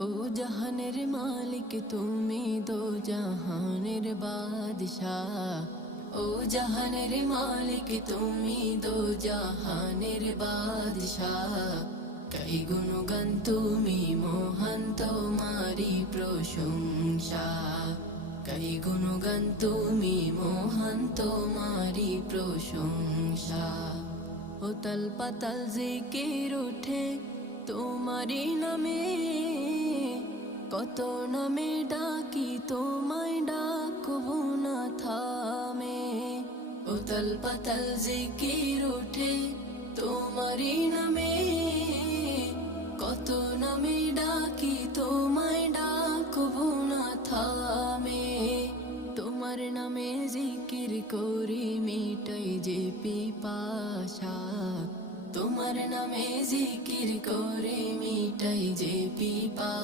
ও জাহানের মালিক তুমি, দো জাহানের বাদশাহ। ও জাহানের মালিক তুমি, দো জাহানের বাদশাহ। কই গুণগান তুমি মহান, তোমারি প্রশংসা। কই গুণগান তুমি মহান, তোমারি প্রশংসা। ও তাল পাতাল জিকির ওঠে তোমারি নামে, কত নামে ডাকি তোমায় ডাকবো না থামে। ও তাল পাতাল জিকির ওঠে তোমারি নামে, কত নামে ডাকি তোমায় ডাকবো না থামে। তোমার নামে জিকির করি মিটাই যে পিপাসা, তোমার নামে জিকির করে মিটাই যে পিপাসা।